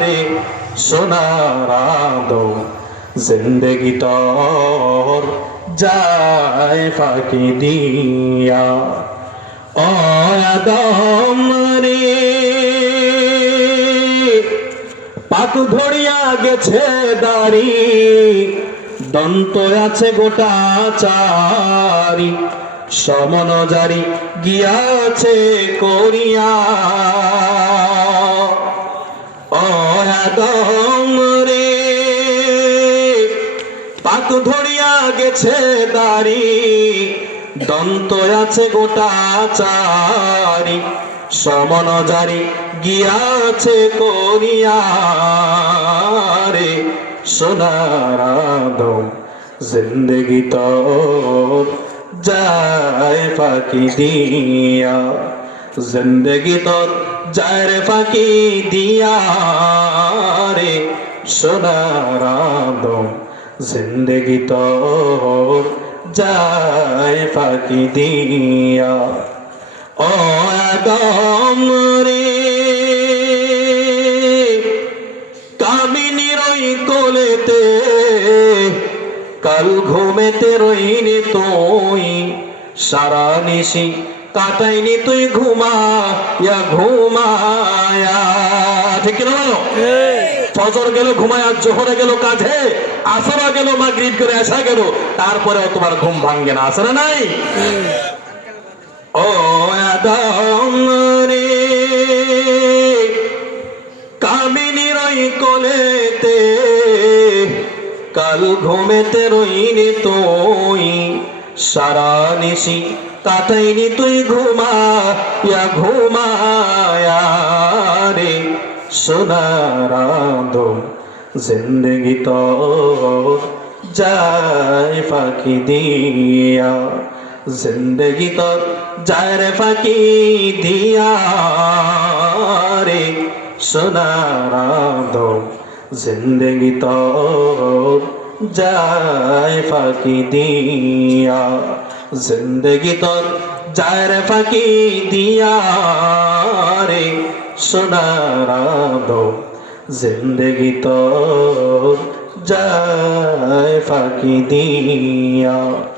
রে সোনার আদম জিন্দগি তোর যায় ফাঁকি দিয়া। ও আদম রে পাক ধরিয়া গেছে দাড়ি, দন্ত আছে গোটা চারি, সমন জারি গিয়াছে করিয়া। ও আদম রে পাক ধরিয়া গেছে দাড়ি, দন্ত আছে গোটা চারি, সমন জারি গিয়াছে করিয়া রে সোনার আদম জিন্দগি তোর যায় ফাঁকি দিয়া। জিন্দগি তোর যায় রে ফাঁকি দিয়া রে সোনার আদম জিন্দগি তোর যায় ফাঁকি দিয়া। ও আদম রে কামিনীর ওই কোলেতে কাল ঘুমেতে রইনি তুই, সারা নিশি কাটাইনি তুই ঘুমায়া ঘুমায়া। ঠিক না? ফজর গেল ঘুমায়া, জোহরে গেল কাজে, আসরা গেল মাগরিব করে আসা গেল, তারপরে তোমার ঘুম ভাঙ্গে না, আসরা নাই? ও আদম রে কামিনীর ওই কোলেতে কাল ঘুমেতে রইনি তুই, সারা নিশি কাটাইনি তুই ঘুমায়া ঘুমায়া রে সোনার আদম জিন্দগি তোর যায় ফাঁকি দিয়া। জিন্দগি তোর যায় রে ফাঁকি দিয়া রে সোনার আদম জিন্দগি তোর যায় ফাঁকি দিয়া। জিন্দগি তোর যায় রে ফাঁকি দিয়া রে সোনার আদম জিন্দগি তোর যায় ফাঁকি দিয়া।